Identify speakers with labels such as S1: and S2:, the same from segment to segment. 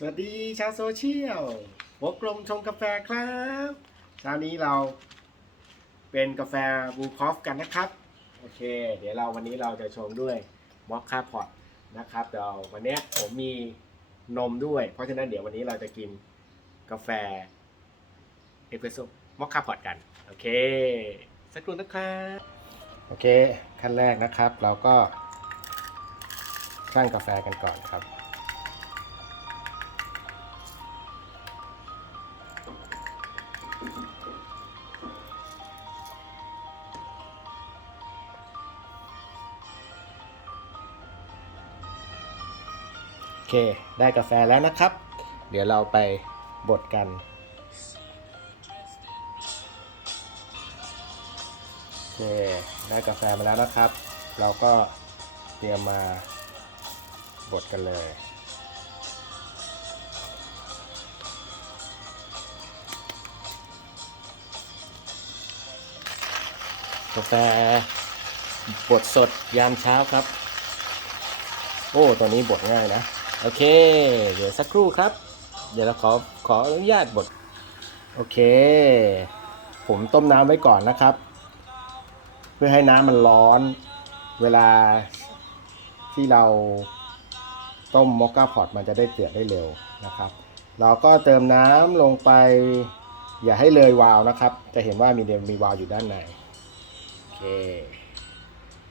S1: สวัสดีชาวโซเชียลหัวกลมชงกาแฟครับเช้านี้เราเป็นกาแฟบูคอฟกันนะครับ โอเค เดี๋ยวเราวันนี้เราจะชงด้วยมอคค่าพอตนะครับเดี๋ยววันนี้ผมมีนมด้วย เพราะฉะนั้นเดี๋ยววันนี้เราจะกินกาแฟเอสเปรสโซ่มอคค่าพอตกัน โอเค สักครู่นะครับ โอเค ขั้นแรกนะครับ เราก็ชั่งกาแฟกันก่อนครับ โอเค ได้กาแฟแล้วนะครับ เดี๋ยวเราไปบดกันโอเค ได้กาแฟมาแล้วนะครับ เราก็เตรียมมาบดกันเลยาแฟบดสดยามเช้าครับ โอ้ตัวนี้บดง่ายนะ โอเค เดี๋ยวสักครู่ครับ เดี๋ยวเราขอขออนุญาตบด โอเค ผมต้มน้ำไว้ก่อนนะครับ เพื่อให้น้ำมันร้อน เวลาที่เราต้มมอคค่าพอตมันจะได้เดือดได้เร็วนะครับ เราก็เติมน้ำลงไป อย่าให้เลยวาล์วนะครับ จะเห็นว่ามีเดมีวาล์วอยู่ด้านใน เค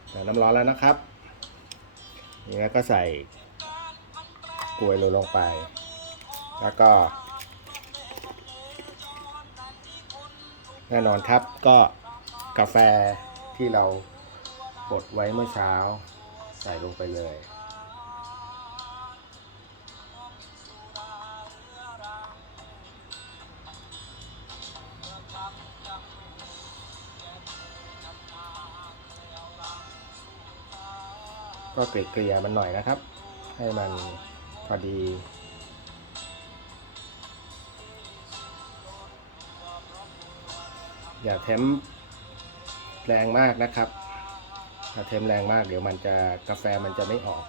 S1: เติมน้ำร้อนแล้วนะครับนี่แล้วก็ใส่กล้วยโรยลงไป แล้วก็ แน่นอนครับก็กาแฟที่เราบดไว้เมื่อเช้า ใส่ลงไปเลย ก็เกลี่ยๆมันหน่อยนะครับ ให้มันพอดี อย่าเทมแรงมากนะครับ ถ้าเทมแรงมากเดี๋ยวมันจะกาแฟมันจะไม่ออก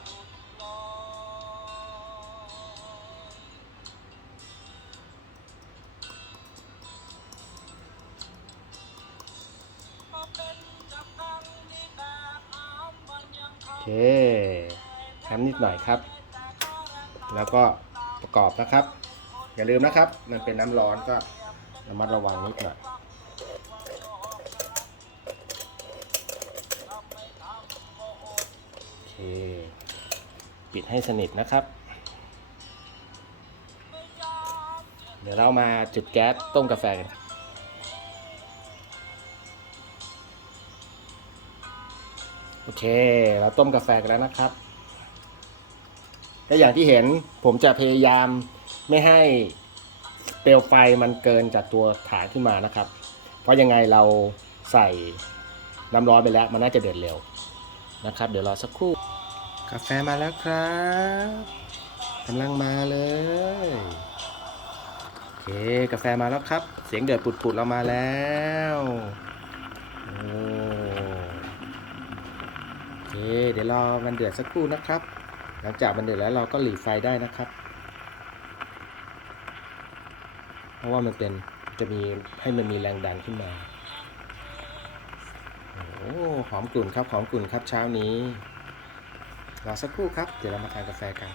S1: โอเคทำนิดหน่อยครับ แล้วก็ประกอบนะครับ อย่าลืมนะครับ มันเป็นน้ำร้อนก็ระมัดระวังนิดหน่อยโอเคปิดให้สนิทนะครับ เดี๋ยวเรามาจุดแก๊สต้มกาแฟกันครับ โอเค เราต้มกาแฟกันแล้วนะครับและอย่างที่เห็นผมจะพยายามไม่ให้เปลวไฟมันเกินจากตัวฐานขึ้นมานะครับ เพราะยังไงเราใส่น้ำร้อนไปแล้ว มันน่าจะเดือดเร็วนะครับ เดี๋ยวรอสักครู่ กาแฟมาแล้วครับกำลังมาเลยโอเคกาแฟมาแล้วครับ เสียงเดือดปุดๆเรามาแล้ว เดี๋ยวรอมันเดือดสักครู่นะครับ หลังจากมันเดือดแล้วเราก็หลีไฟได้นะครับ เพราะว่ามันเป็นจะมีให้มันมีแรงดันขึ้นมา โอ้หอมกลุ่นครับหอมกลุ่นครับเช้านี้ รอสักครู่ครับ เดี๋ยวเรามาทานกาแฟกัน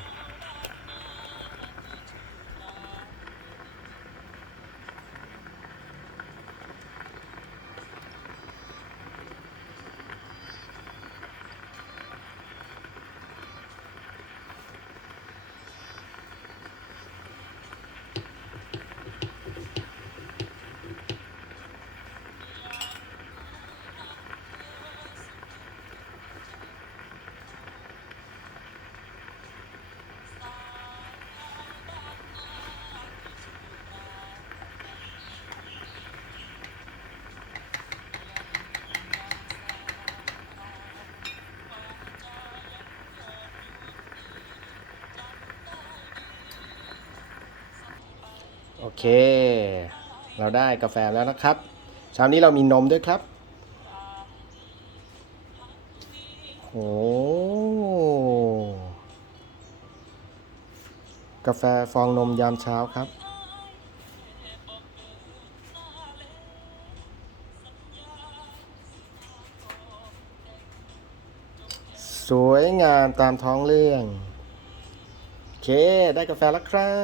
S1: โอเค เราได้กาแฟแล้วนะครับเช้านี้เรามีนมด้วยครับ โอ้กาแฟฟองนมยามเช้าครับ สวยงามตามท้องเรื่อง โอเค ได้กาแฟแล้วครับ